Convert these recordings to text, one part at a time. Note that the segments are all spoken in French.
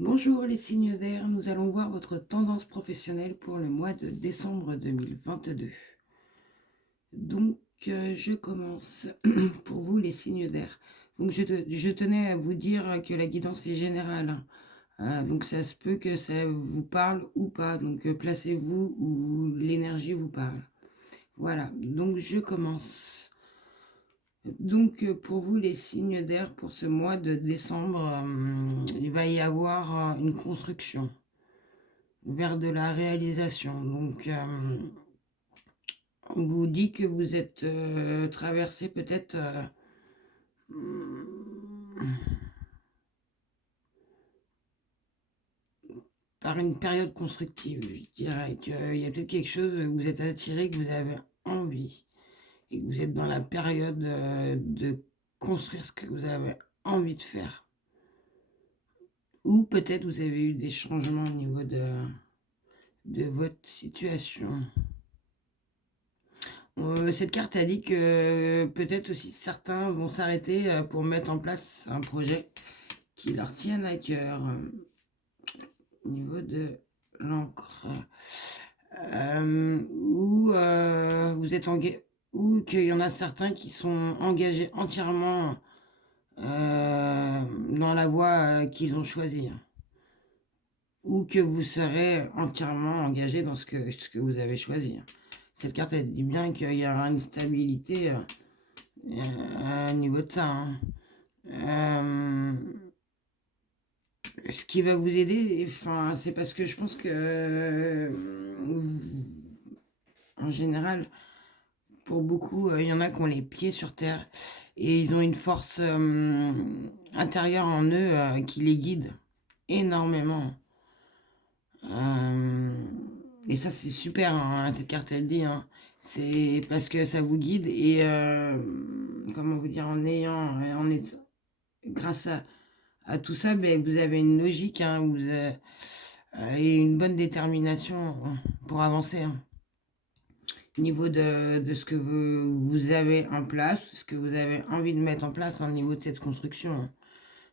Bonjour les signes d'air, nous allons voir votre tendance professionnelle pour le mois de décembre 2022. Donc, je commence pour vous les signes d'air. Donc, je tenais à vous dire que la guidance est générale, hein. Donc, ça se peut que ça vous parle ou pas. Donc, placez-vous où l'énergie vous parle. Voilà, donc je commence. Donc, pour vous les signes d'air pour ce mois de décembre, il va y avoir une construction vers de la réalisation. Donc, on vous dit que vous êtes traversé peut-être par une période constructive. Je dirais qu'il y a peut-être quelque chose que vous êtes attiré, que vous avez envie, et que vous êtes dans la période de construire ce que vous avez envie de faire. Ou peut-être vous avez eu des changements au niveau de votre situation. Cette carte a dit que peut-être aussi certains vont s'arrêter pour mettre en place un projet qui leur tienne à cœur au niveau de l'encre. Ou vous êtes engagé, ou qu'il y en a certains qui sont engagés entièrement dans la voie qu'ils ont choisie. Ou que vous serez entièrement engagé dans ce que vous avez choisi. Cette carte, elle dit bien qu'il y aura une stabilité au niveau de ça, hein. Ce qui va vous aider, enfin, c'est parce que je pense que, en général, pour beaucoup, il y en a qui ont les pieds sur terre et ils ont une force intérieure en eux qui les guide énormément. Et ça, c'est super, hein, cette carte, elle dit, hein. C'est parce que ça vous guide et, comment vous dire, grâce à tout ça, ben, vous avez une logique, hein, et une bonne détermination pour avancer, hein. Au niveau de ce que vous avez en place, ce que vous avez envie de mettre en place, au niveau de cette construction, hein,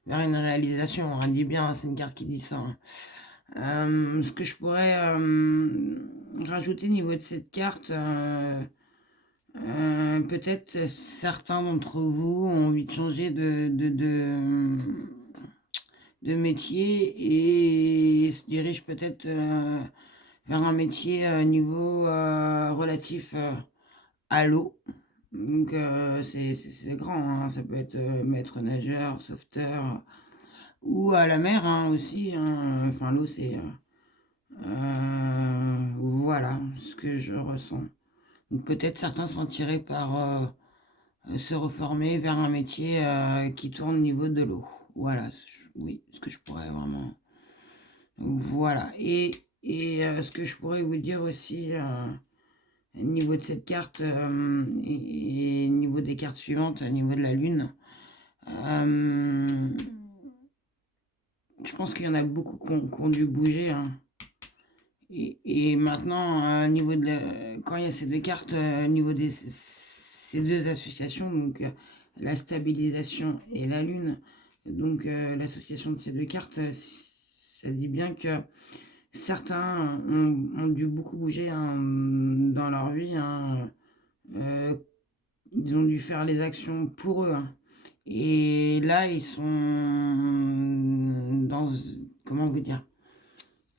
vers une réalisation. On dit bien, hein, c'est une carte qui dit ça, hein. Ce que je pourrais rajouter au niveau de cette carte, peut-être certains d'entre vous ont envie de changer de métier et se dirigent peut-être vers un métier niveau relatif à l'eau. Donc c'est grand, hein. Ça peut être maître nageur, sauveteur ou à la mer, hein, aussi, hein. Enfin l'eau c'est voilà ce que je ressens. Donc peut-être certains sont attirés par se reformer vers un métier qui tourne au niveau de l'eau. Voilà, oui, ce que je pourrais vraiment. Voilà. Et ce que je pourrais vous dire aussi au niveau de cette carte et au niveau des cartes suivantes, au niveau de la Lune, je pense qu'il y en a beaucoup qui ont dû bouger, hein. Et maintenant, au niveau quand il y a ces deux cartes, au niveau de ces deux associations, donc la stabilisation et la Lune, donc l'association de ces deux cartes, ça dit bien que certains ont dû beaucoup bouger, hein, dans leur vie, hein. Euh, Ils ont dû faire les actions pour eux, hein. Et là, ils sont dans... Comment vous dire?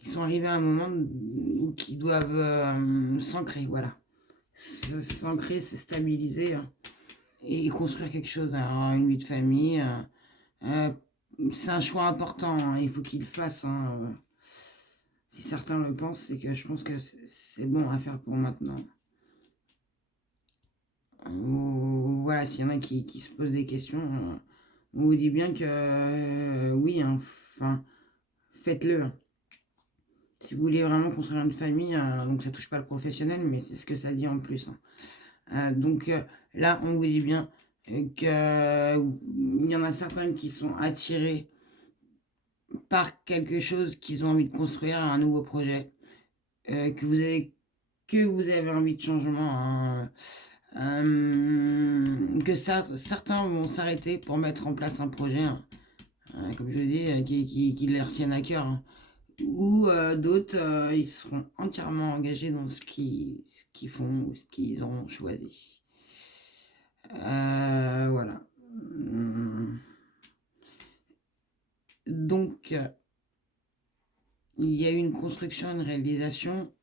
Ils sont arrivés à un moment où ils doivent s'ancrer, voilà. S'ancrer, se stabiliser, hein, et construire quelque chose, hein, une vie de famille. Euh, c'est un choix important, hein, il faut qu'ils le fassent, hein. Si certains le pensent, c'est que je pense que c'est bon à faire pour maintenant. Voilà, s'il y en a qui se posent des questions, on vous dit bien que oui, hein, enfin, faites-le, hein. Si vous voulez vraiment construire une famille, donc ça touche pas le professionnel, mais c'est ce que ça dit en plus, hein. Donc là, on vous dit bien qu'il y en a certains qui sont attirés par quelque chose qu'ils ont envie de construire, un nouveau projet, que vous avez envie de changement, hein. Que ça, certains vont s'arrêter pour mettre en place un projet, hein, comme je le dis, qui les retiennent à cœur, hein. Ou d'autres, ils seront entièrement engagés dans ce qu'ils font ou ce qu'ils ont choisi. Voilà. Donc, il y a une construction, une réalisation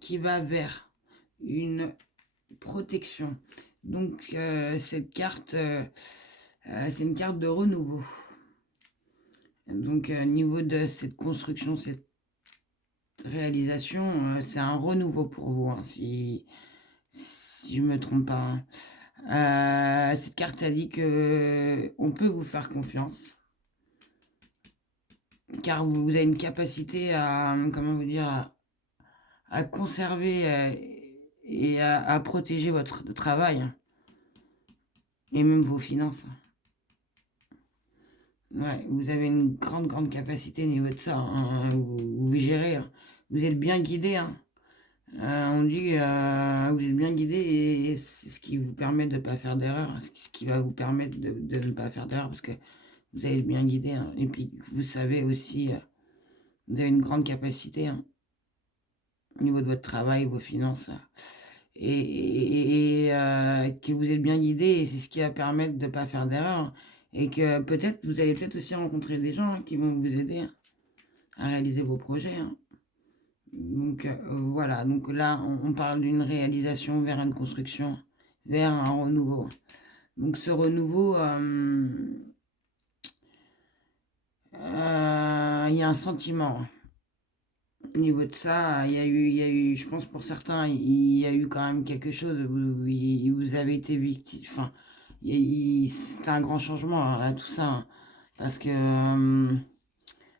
qui va vers une protection. Donc, cette carte, c'est une carte de renouveau. Donc, au niveau de cette construction, cette réalisation, c'est un renouveau pour vous, hein, si je me trompe pas, hein. Cette carte a dit que on peut vous faire confiance, car vous avez une capacité à, comment vous dire, à conserver et à protéger votre travail, hein, et même vos finances. Ouais, vous avez une grande capacité au niveau de ça, hein, vous gérez, hein. Vous êtes bien guidé, hein. On dit vous êtes bien guidé et c'est ce qui vous permet de ne pas faire d'erreur, hein, ce qui va vous permettre de ne pas faire d'erreur parce que vous allez bien guidé, hein. Et puis vous savez aussi, vous avez une grande capacité, hein, au niveau de votre travail, vos finances, et que vous êtes bien guidé et c'est ce qui va permettre de ne pas faire d'erreur, hein. Et que peut-être vous allez peut-être aussi rencontrer des gens, hein, qui vont vous aider, hein, à réaliser vos projets, hein. Donc voilà, donc là on parle d'une réalisation vers une construction, vers un renouveau. Donc ce renouveau, il y a un sentiment. Au niveau de ça, il y a eu, je pense pour certains, il y a eu quand même quelque chose où vous avez été victime. Enfin, c'est un grand changement, hein, là, tout ça, hein. Parce que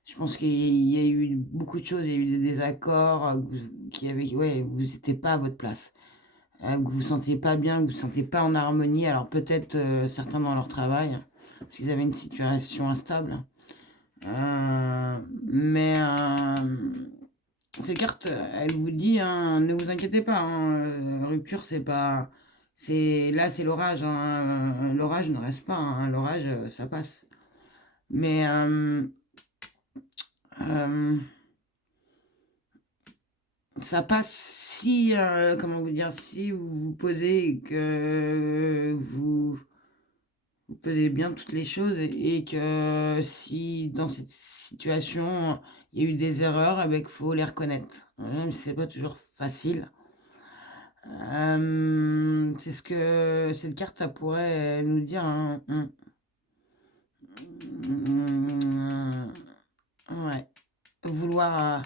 je pense qu'il y a eu beaucoup de choses, il y a eu des désaccords, qui avaient, ouais, vous n'étiez pas à votre place, que vous vous sentiez pas bien, que vous vous sentiez pas en harmonie. Alors peut-être certains dans leur travail, parce qu'ils avaient une situation instable. Mais ces cartes, elle vous dit, hein, ne vous inquiétez pas, hein, rupture, c'est pas, c'est là, c'est l'orage, hein, l'orage ne reste pas, hein, l'orage, ça passe. Mais euh, ça passe si, comment vous dire, si vous vous posez et que vous pesez bien toutes les choses et que si dans cette situation il y a eu des erreurs, eh ben, qu'il faut les reconnaître. Même si c'est pas toujours facile. C'est ce que cette carte elle pourrait nous dire, hein. Ouais. Vouloir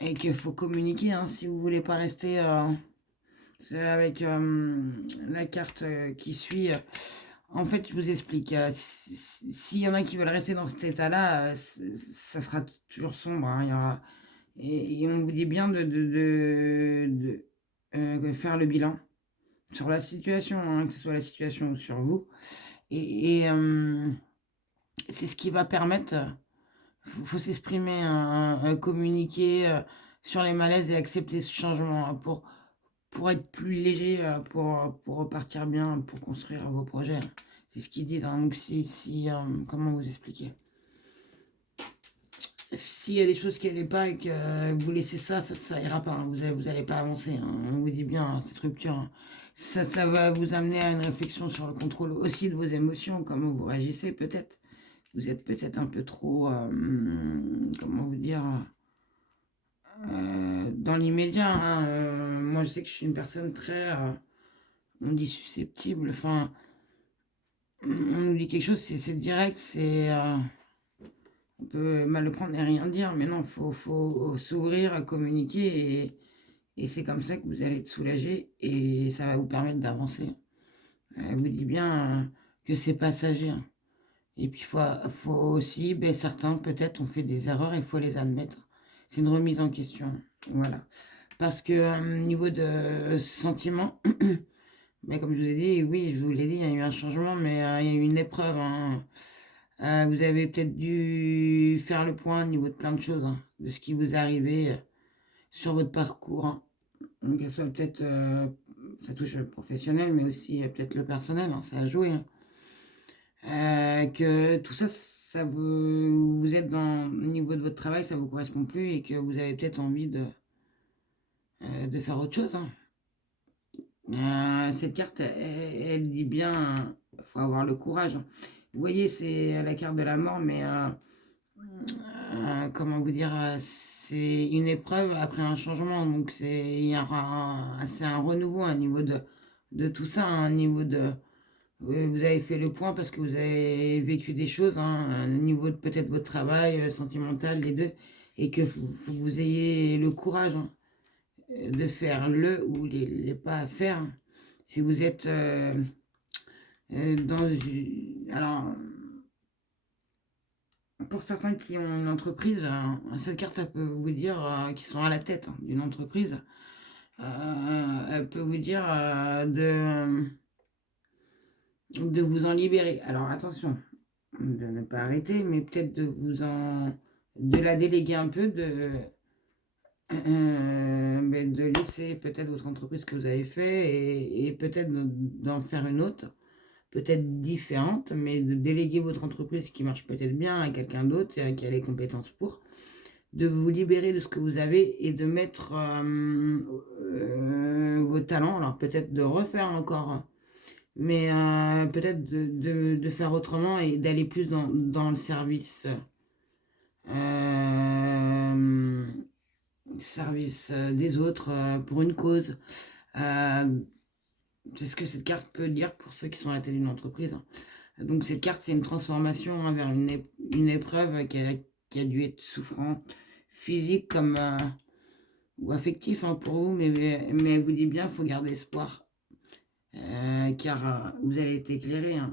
et qu'il faut communiquer, hein, si vous voulez pas rester avec la carte qui suit. En fait, je vous explique. S'il y en a qui veulent rester dans cet état-là, ça sera toujours sombre, hein, il y aura, et on vous dit bien de faire le bilan sur la situation, hein, que ce soit la situation ou sur vous. Et c'est ce qui va permettre, faut s'exprimer, hein, communiquer sur les malaises et accepter ce changement, hein, pour être plus léger, pour repartir bien, pour construire vos projets, hein. C'est ce qu'ils disent, hein. Donc si comment vous expliquer? S'il y a des choses qui n'allaient pas et que vous laissez ça ira pas, hein. Vous allez pas avancer, hein. On vous dit bien, hein, cette rupture, hein. Ça va vous amener à une réflexion sur le contrôle aussi de vos émotions, comment vous réagissez peut-être. Vous êtes peut-être un peu trop, comment vous dire, dans l'immédiat, hein. Moi, je sais que je suis une personne très, on dit susceptible. Enfin, on nous dit quelque chose, c'est direct, on peut mal le prendre et rien dire, mais non, faut s'ouvrir, communiquer, et c'est comme ça que vous allez être soulagé et ça va vous permettre d'avancer. Elle vous dit bien que c'est passager, hein. Et puis, faut aussi, ben, certains peut-être ont fait des erreurs, il faut les admettre. C'est une remise en question. Voilà. Parce que niveau de sentiment, mais comme je vous ai dit, oui, je vous l'ai dit, il y a eu un changement, mais il y a eu une épreuve, hein. Vous avez peut-être dû faire le point au niveau de plein de choses, hein, de ce qui vous est arrivé sur votre parcours, hein. Donc, que ce soit peut-être, ça touche le professionnel, mais aussi peut-être le personnel, hein, ça a joué, hein. que tout ça, vous êtes au niveau de votre travail, ça vous correspond plus et que vous avez peut-être envie de faire autre chose, hein. Cette carte, elle dit bien, faut avoir le courage, hein. Vous voyez, c'est la carte de la mort, mais comment vous dire, c'est une épreuve après un changement. Donc il y aura c'est un renouveau, un niveau de tout ça, un niveau de vous avez fait le point parce que vous avez vécu des choses, hein, au niveau de peut-être votre travail sentimental, les deux, et que faut que vous ayez le courage, hein, de faire le ou les pas à faire, hein. Si vous êtes alors, pour certains qui ont une entreprise, cette carte, ça peut vous dire qu'ils sont à la tête, hein, d'une entreprise. Elle peut vous dire de vous en libérer. Alors attention, de ne pas arrêter, mais peut-être de la déléguer un peu, mais de laisser peut-être votre entreprise que vous avez fait et peut-être d'en faire une autre, peut-être différente, mais de déléguer votre entreprise qui marche peut-être bien à quelqu'un d'autre qui a les compétences pour, de vous libérer de ce que vous avez et de mettre vos talents, alors peut-être de refaire encore, mais peut-être de faire autrement et d'aller plus dans le euh, service des autres pour une cause. Euh, c'est ce que cette carte peut dire pour ceux qui sont à la tête d'une entreprise, hein. Donc cette carte, c'est une transformation, hein, vers une épreuve qui a dû être souffrante, physique comme ou affectif, hein, pour vous, mais elle vous dit bien, il faut garder espoir, car vous allez être éclairé, hein.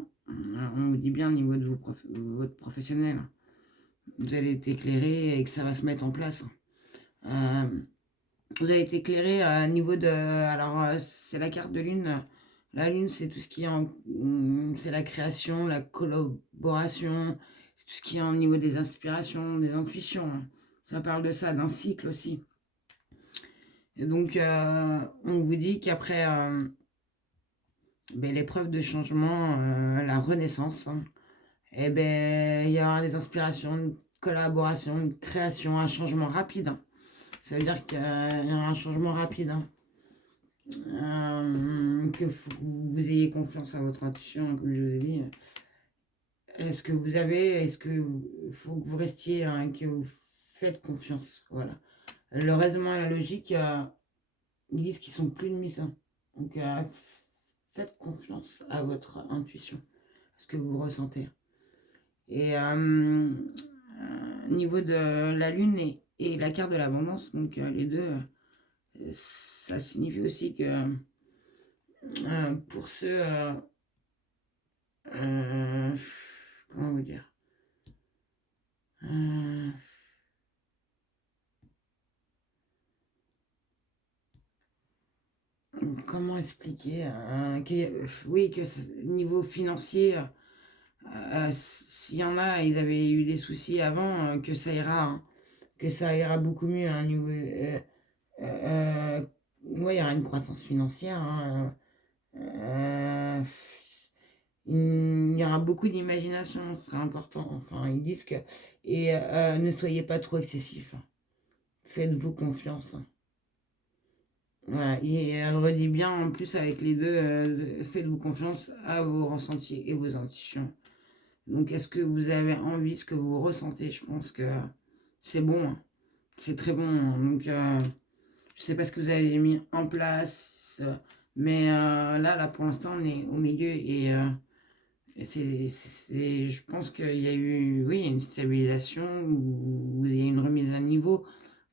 On vous dit bien au niveau de votre professionnel, hein. Vous allez être éclairé et que ça va se mettre en place, hein. Vous avez été éclairé à niveau de... Alors, c'est la carte de lune. La lune, c'est tout ce qui est c'est la création, la collaboration, c'est tout ce qui est au niveau des inspirations, des intuitions, hein. Ça parle de ça, d'un cycle aussi. Et donc, on vous dit qu'après l'épreuve de changement, la renaissance, hein, et ben, il y aura des inspirations, une collaboration, une création, un changement rapide, hein. Ça veut dire qu'il y aura un changement rapide, hein. Que vous ayez confiance à votre intuition, hein, comme je vous ai dit. Est-ce que faut que vous restiez, hein, que vous faites confiance, voilà. Le raisonnement et la logique, ils disent qu'ils sont plus de mise, hein. Donc faites confiance à votre intuition, à ce que vous ressentez. Et au niveau de la lune et la carte de l'abondance, donc les deux, ça signifie aussi que pour ceux comment vous dire, euh, comment expliquer, oui, que niveau financier, s'il y en a, ils avaient eu des soucis avant, que ça ira, hein, que ça ira beaucoup mieux, hein, niveau, ouais, il y aura une croissance financière, hein, il y aura beaucoup d'imagination, ce sera important. Enfin, ils disent que... Et ne soyez pas trop excessif, hein. Faites-vous confiance, hein. Voilà. Et elle redit bien en plus avec les deux, faites-vous confiance à vos ressentis et vos intuitions. Donc est-ce que vous avez envie, ce que vous ressentez? Je pense que c'est bon, hein. C'est très bon, hein. Donc je sais pas ce que vous avez mis en place, mais là pour l'instant on est au milieu et je pense qu'il y a eu, oui, une stabilisation ou il y a une remise à niveau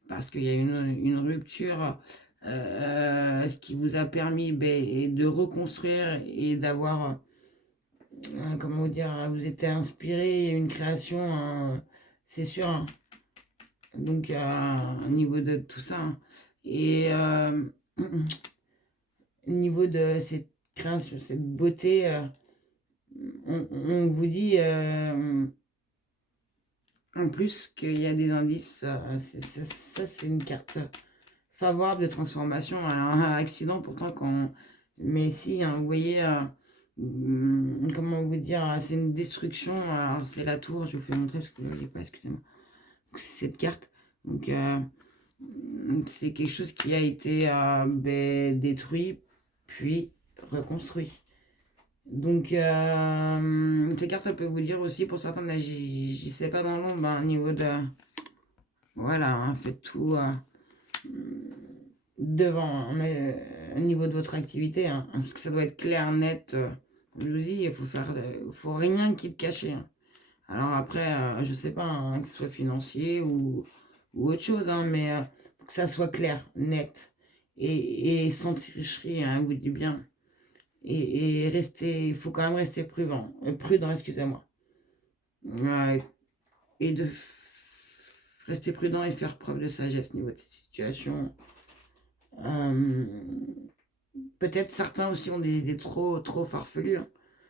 parce qu'il y a une rupture, ce qui vous a permis de reconstruire et d'avoir, comment vous dire, vous êtes inspiré, une création, c'est sûr, hein. Donc, au niveau de tout ça, hein. Et au niveau de cette création, cette beauté, on vous dit en plus qu'il y a des indices. Ça, c'est une carte favorable de transformation. Alors, un accident, pourtant, quand. Mais si, hein, vous voyez, comment vous dire, c'est une destruction. Alors, c'est la tour, je vous fais montrer parce que vous ne voyez pas, excusez-moi. C'est cette carte. Donc, c'est quelque chose qui a été détruit, puis reconstruit. Donc, ces cartes, ça peut vous dire aussi, pour certains, là, j'y sais pas dans l'ombre, au niveau de... Voilà, faites tout devant, mais au niveau de votre activité, parce que ça doit être clair, net. Je vous dis, il faut rien qui te cacher. Alors après, je sais pas, que ce soit financier ou autre chose, mais que ça soit clair, net et sans tricherie, je vous dis bien. Et rester, il faut quand même rester prudent, excusez-moi. Ouais, et rester prudent et faire preuve de sagesse au niveau de cette situation. Euh, Peut-être certains aussi ont des idées trop farfelues,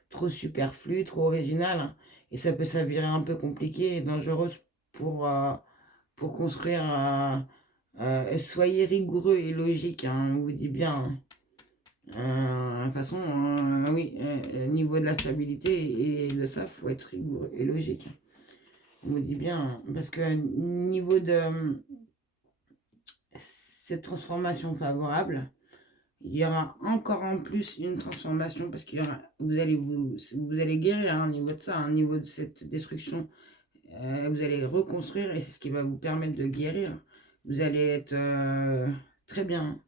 trop superflues, trop originales, et ça peut s'avérer un peu compliqué et dangereux pour, euh, pour construire. Soyez rigoureux et logique, on vous dit bien. De toute façon, oui, niveau de la stabilité et de ça, faut être rigoureux et logique. On vous dit bien, parce que niveau de cette transformation favorable, il y aura encore en plus une transformation parce qu'il y aura, vous allez guérir au niveau de ça, au niveau de cette destruction. Vous allez reconstruire et c'est ce qui va vous permettre de guérir. Vous allez être très bien.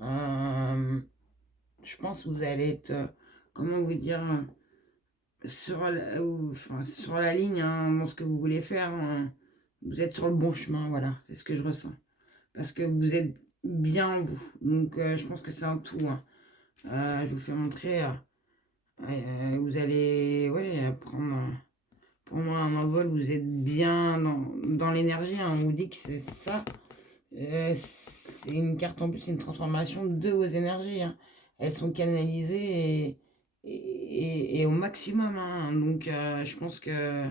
Je pense que vous allez être, comment vous dire, sur la ligne dans ce que vous voulez faire. Vous êtes sur le bon chemin, voilà, c'est ce que je ressens. Parce que vous êtes bien en vous. Donc je pense que c'est un tout. Je vous fais montrer. Vous allez prendre pour moi un envol. Vous êtes bien dans l'énergie. On vous dit que c'est ça. C'est une carte en plus, c'est une transformation de vos énergies. Elles sont canalisées et au maximum. Donc je pense que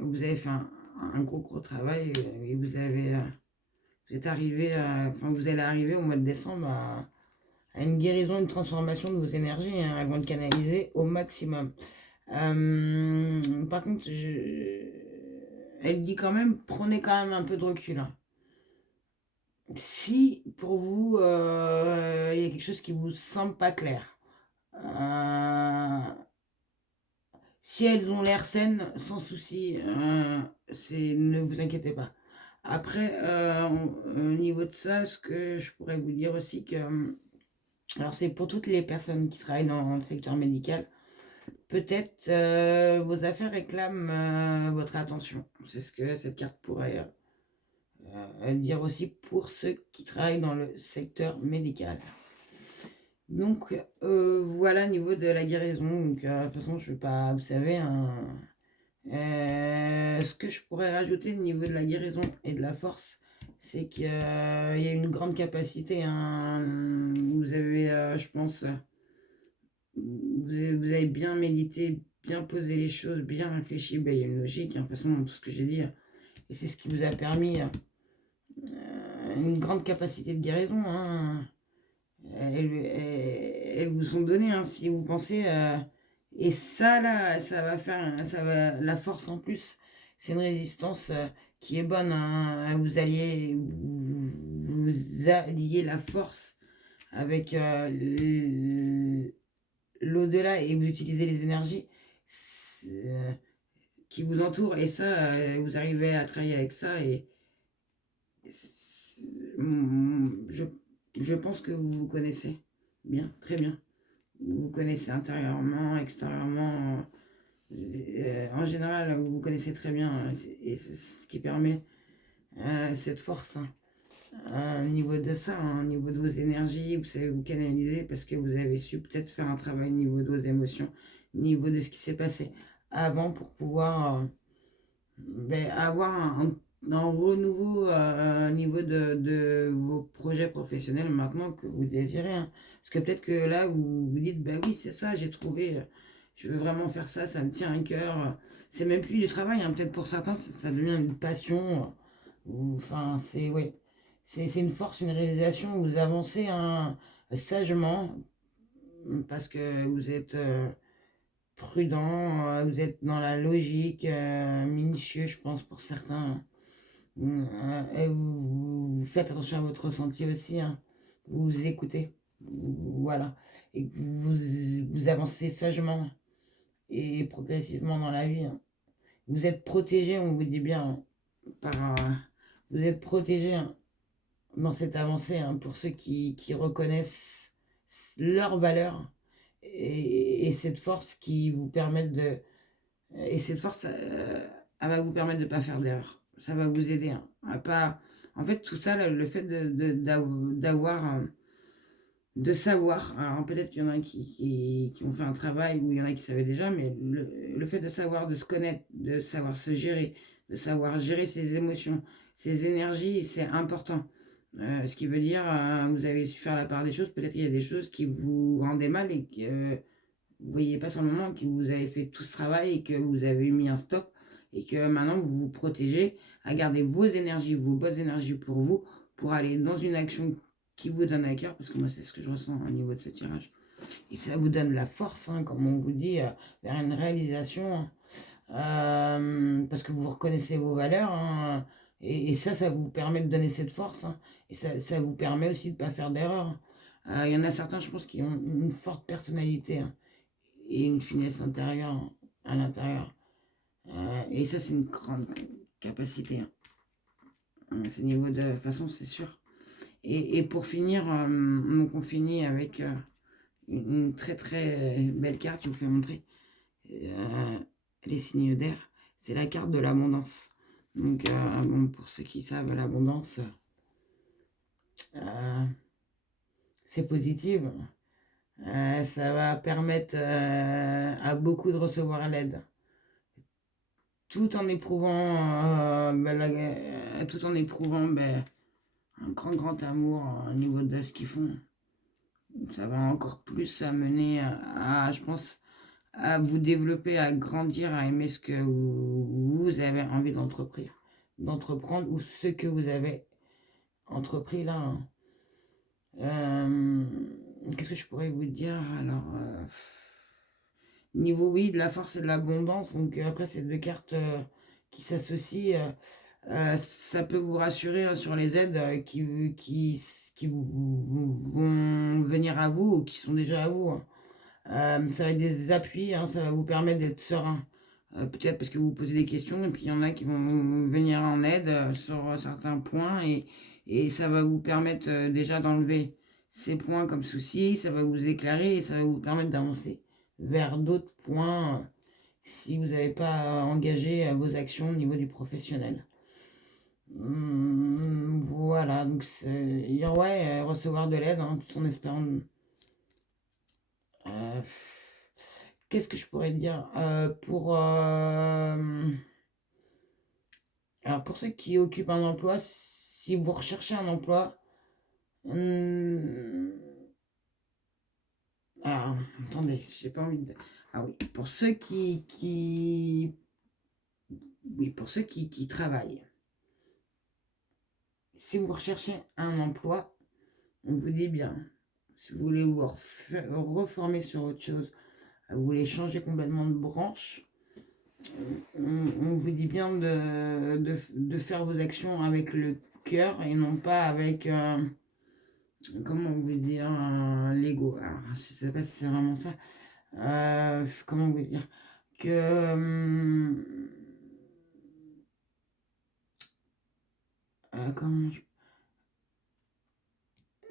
vous avez fait un gros travail et vous êtes arrivé, vous allez arriver au mois de décembre à une guérison, une transformation de vos énergies. Elles vont être canalisées au maximum. Par contre, elle dit quand même, prenez quand même un peu de recul. Si pour vous, il y a quelque chose qui vous semble pas clair, euh, si elles ont l'air saines, sans souci, ne vous inquiétez pas. Après, au niveau de ça, ce que je pourrais vous dire aussi que, alors c'est pour toutes les personnes qui travaillent dans le secteur médical, peut-être vos affaires réclament votre attention. C'est ce que cette carte pourrait dire aussi pour ceux qui travaillent dans le secteur médical. Donc voilà, au niveau de la guérison. Donc de toute façon, je ne vais pas, vous savez, ce que je pourrais rajouter au niveau de la guérison et de la force, c'est qu'il y a une grande capacité. Vous avez, je pense, vous avez bien médité, bien posé les choses, bien réfléchi. Ben, il y a une logique, de toute façon, dans tout ce que j'ai dit. Et c'est ce qui vous a permis une grande capacité de guérison. Elles vous sont données, si vous pensez. Et ça, là, ça va, la force en plus, c'est une résistance qui est bonne. Vous alliez la force avec l'au-delà et vous utilisez les énergies qui vous entourent. Et ça, vous arrivez à travailler avec ça. Et je, je pense que vous vous connaissez bien, très bien. Vous vous connaissez intérieurement, extérieurement. En général, vous vous connaissez très bien. Et c'est ce qui permet cette force. Au niveau de ça, au niveau de vos énergies, vous savez vous canaliser parce que vous avez su peut-être faire un travail au niveau de vos émotions, au niveau de ce qui s'est passé avant pour pouvoir avoir un renouveau au niveau de vos projets professionnels maintenant que vous désirez. Parce que peut-être que là, vous vous dites, bah oui, c'est ça, j'ai trouvé, je veux vraiment faire ça, ça me tient à cœur. C'est même plus du travail, peut-être pour certains, ça devient une passion. Enfin, c'est ouais, c'est une force, une réalisation. Vous avancez sagement, parce que vous êtes prudent, vous êtes dans la logique, minutieux, je pense, pour certains. Et vous faites attention à votre ressenti aussi, hein. Vous vous écoutez, voilà. Et que vous avancez sagement et progressivement dans la vie, hein. Vous êtes protégé, on vous dit bien, hein, par, vous êtes protégé, hein, dans cette avancée, hein, pour ceux qui reconnaissent leur valeur et cette force qui vous permettent de... Et cette force, elle va vous permettre de ne pas faire d'erreur. Ça va vous aider, hein, à pas... En fait, tout ça, le fait d'avoir... de savoir, alors peut-être qu'il y en a qui ont fait un travail où il y en a qui savaient déjà, mais le fait de savoir, de se connaître, de savoir se gérer, de savoir gérer ses émotions, ses énergies, c'est important. Ce qui veut dire, vous avez su faire la part des choses, peut-être qu'il y a des choses qui vous rendaient mal et que vous ne voyez pas sur le moment, que vous avez fait tout ce travail et que vous avez mis un stop et que maintenant vous vous protégez à garder vos énergies, vos bonnes énergies pour aller dans une action qui vous donne à cœur, parce que moi c'est ce que je ressens au niveau de ce tirage. Et ça vous donne la force, hein, comme on vous dit, vers une réalisation, parce que vous reconnaissez vos valeurs, hein, et ça vous permet de donner cette force, hein, et ça vous permet aussi de ne pas faire d'erreur. Il y en a certains, je pense, qui ont une forte personnalité, hein, et une finesse intérieure à l'intérieur. Et ça, c'est une grande capacité, hein. C'est niveau de façon, c'est sûr. Et pour finir, donc on finit avec une très très belle carte, je vous fais montrer. Euh, les signes d'air, c'est la carte de l'abondance. Donc, bon, pour ceux qui savent, l'abondance, c'est positif. Ça va permettre à beaucoup de recevoir l'aide. Tout en éprouvant, tout en éprouvant un grand amour au niveau de ce qu'ils font. Ça va encore plus amener je pense, à vous développer, à grandir, à aimer ce que vous avez envie d'entreprendre ou ce que vous avez entrepris là, hein. Euh, Qu'est-ce que je pourrais vous dire alors, niveau, oui, de la force et de l'abondance. Donc après, ces deux cartes qui s'associent, ça peut vous rassurer, hein, sur les aides qui vont venir à vous ou qui sont déjà à vous, hein. Ça va être des appuis, hein, ça va vous permettre d'être serein. Peut-être parce que vous posez des questions et puis il y en a qui vont venir en aide sur certains points et ça va vous permettre déjà d'enlever ces points comme soucis, ça va vous éclairer et ça va vous permettre d'avancer vers d'autres points, si vous n'avez pas engagé vos actions au niveau du professionnel. Voilà, donc ouais, recevoir de l'aide, hein, tout en espérant. Euh, Qu'est-ce que je pourrais dire, alors pour ceux qui occupent un emploi, si vous recherchez un emploi, hum, alors attendez, j'ai pas envie de... Ah oui, pour ceux oui, pour ceux qui travaillent, si vous recherchez un emploi, on vous dit bien, si vous voulez vous reformer sur autre chose, vous voulez changer complètement de branche, on vous dit bien de faire vos actions avec le cœur et non pas avec, comment vous dire, l'ego. Alors, je sais pas si c'est vraiment ça. Comment vous dire que comment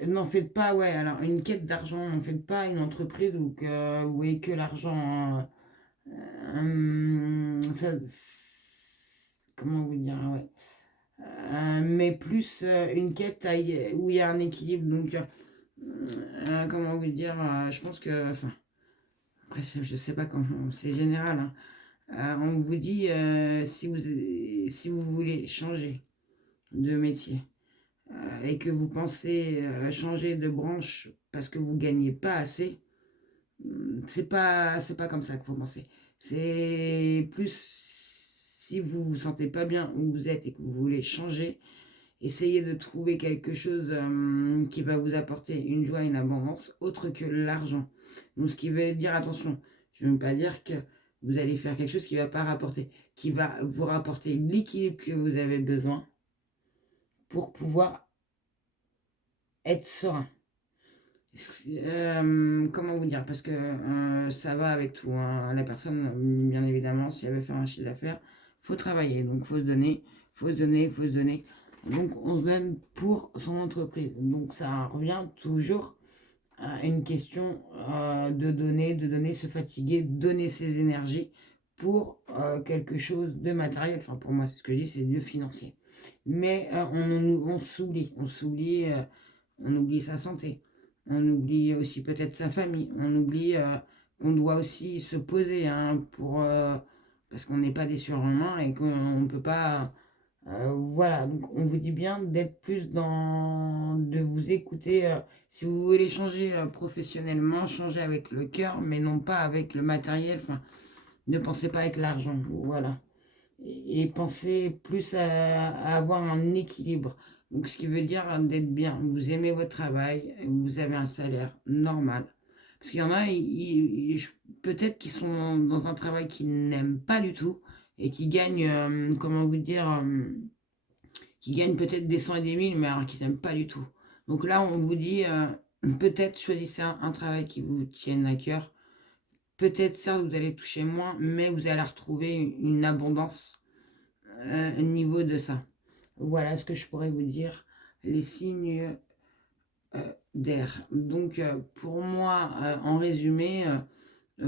n'en faites pas, ouais, alors une quête d'argent, n'en faites pas une entreprise où que vous voyez que l'argent, hein. Comment vous dire, ouais. Mais plus une quête où il y a un équilibre. Donc, comment vous dire, je pense que, enfin, après, je sais pas comment, c'est général, hein. On vous dit, si vous voulez changer de métier et que vous pensez changer de branche parce que vous gagnez pas assez, c'est pas comme ça qu'il faut penser. C'est plus si vous vous sentez pas bien où vous êtes et que vous voulez changer Essayez de trouver quelque chose qui va vous apporter une joie, une abondance, autre que l'argent. Donc, ce qui veut dire, attention, je ne veux pas dire que vous allez faire quelque chose qui ne va pas rapporter, qui va vous rapporter l'équilibre que vous avez besoin pour pouvoir être serein. Comment vous dire? Parce que ça va avec tout, hein. La personne, bien évidemment, si elle veut faire un chiffre d'affaires, il faut travailler. Donc, il faut se donner, il faut se donner, il faut se donner. Donc, on se donne pour son entreprise. Donc, ça revient toujours à une question de donner, se fatiguer, donner ses énergies pour quelque chose de matériel. Enfin, pour moi, c'est ce que je dis, c'est de financier. Mais on s'oublie, on oublie sa santé. On oublie aussi peut-être sa famille. On oublie qu'on doit aussi se poser parce qu'on n'est pas des surhumains et qu'on ne peut pas. Voilà, donc on vous dit bien d'être plus de vous écouter. Si vous voulez changer professionnellement, changez avec le cœur, mais non pas avec le matériel. Enfin, ne pensez pas avec l'argent. Voilà. Et pensez plus à avoir un équilibre. Donc, ce qui veut dire d'être bien. Vous aimez votre travail, vous avez un salaire normal. Parce qu'il y en a, peut-être qu'ils sont dans un travail qu'ils n'aiment pas du tout et qui gagnent, comment vous dire, qui gagnent peut-être des cent et des mille, mais alors qu'ils n'aiment pas du tout. Donc là, on vous dit, peut-être choisissez un travail qui vous tienne à cœur. Peut-être, certes, vous allez toucher moins, mais vous allez retrouver une abondance au niveau de ça. Voilà ce que je pourrais vous dire. Les signes d'air. Donc, pour moi, en résumé,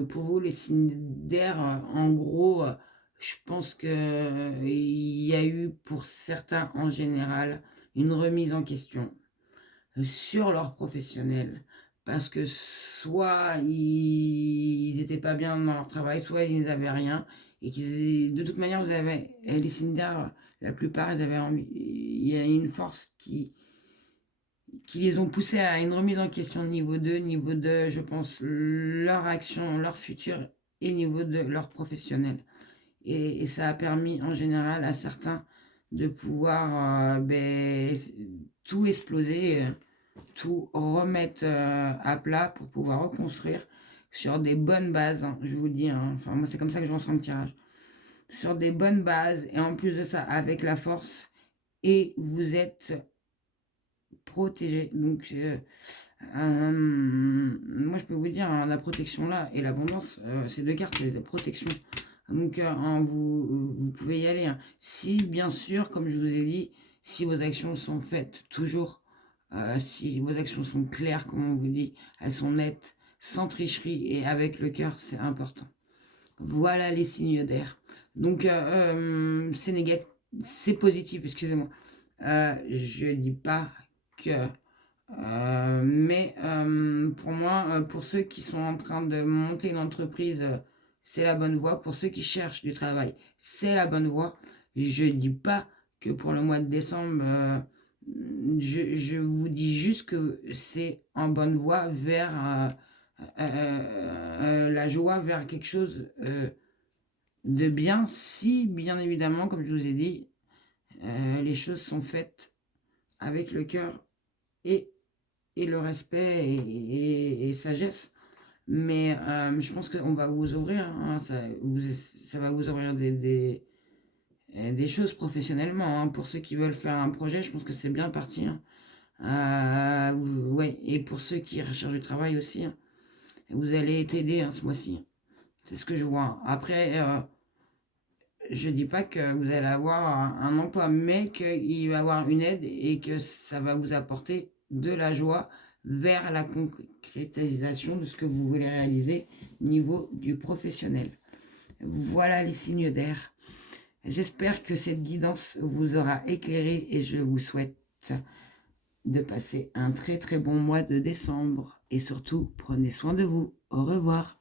pour vous, les signes d'air, en gros, je pense que il y a eu pour certains en général une remise en question sur leur professionnel. Parce que soit ils n'étaient pas bien dans leur travail, soit ils n'avaient rien. Et qu'ils, de toute manière, vous avez les signes d'air, la plupart, ils avaient envie. Il y a une force qui les ont poussés à une remise en question de niveau 2 je pense, leur action, leur futur et niveau de leur professionnel. Et ça a permis en général à certains de pouvoir tout exploser, tout remettre à plat pour pouvoir reconstruire sur des bonnes bases, hein, je vous dis, hein. Enfin moi c'est comme ça que je ressens le tirage. Sur des bonnes bases et en plus de ça avec la force et vous êtes protégé. Donc moi je peux vous dire, hein, la protection là et l'abondance, ces deux cartes c'est de protection. Donc vous pouvez y aller, hein. Si bien sûr, comme je vous ai dit, si vos actions sont faites toujours, si vos actions sont claires, comme on vous dit, elles sont nettes, sans tricherie et avec le cœur, c'est important. Voilà les signes d'air. Donc c'est négatif, c'est positif, excusez-moi. Je dis pas que mais pour moi, pour ceux qui sont en train de monter une entreprise, c'est la bonne voie. Pour ceux qui cherchent du travail, c'est la bonne voie. Je dis pas que pour le mois de décembre, je vous dis juste que c'est en bonne voie vers la joie, vers quelque chose de bien, si bien évidemment, comme je vous ai dit, les choses sont faites avec le cœur et le respect et sagesse. Mais je pense qu'on va vous ouvrir, hein, ça va vous ouvrir des choses professionnellement, hein. Pour ceux qui veulent faire un projet, je pense que c'est bien parti, hein. Ouais, et pour ceux qui recherchent du travail aussi, hein, vous allez être aidés, hein, ce mois-ci, hein. C'est ce que je vois, hein. Après, je dis pas que vous allez avoir un emploi, mais qu'il va y avoir une aide et que ça va vous apporter de la joie vers la concrétisation de ce que vous voulez réaliser au niveau du professionnel. Voilà les signes d'air. J'espère que cette guidance vous aura éclairé et je vous souhaite de passer un très très bon mois de décembre et surtout prenez soin de vous. Au revoir.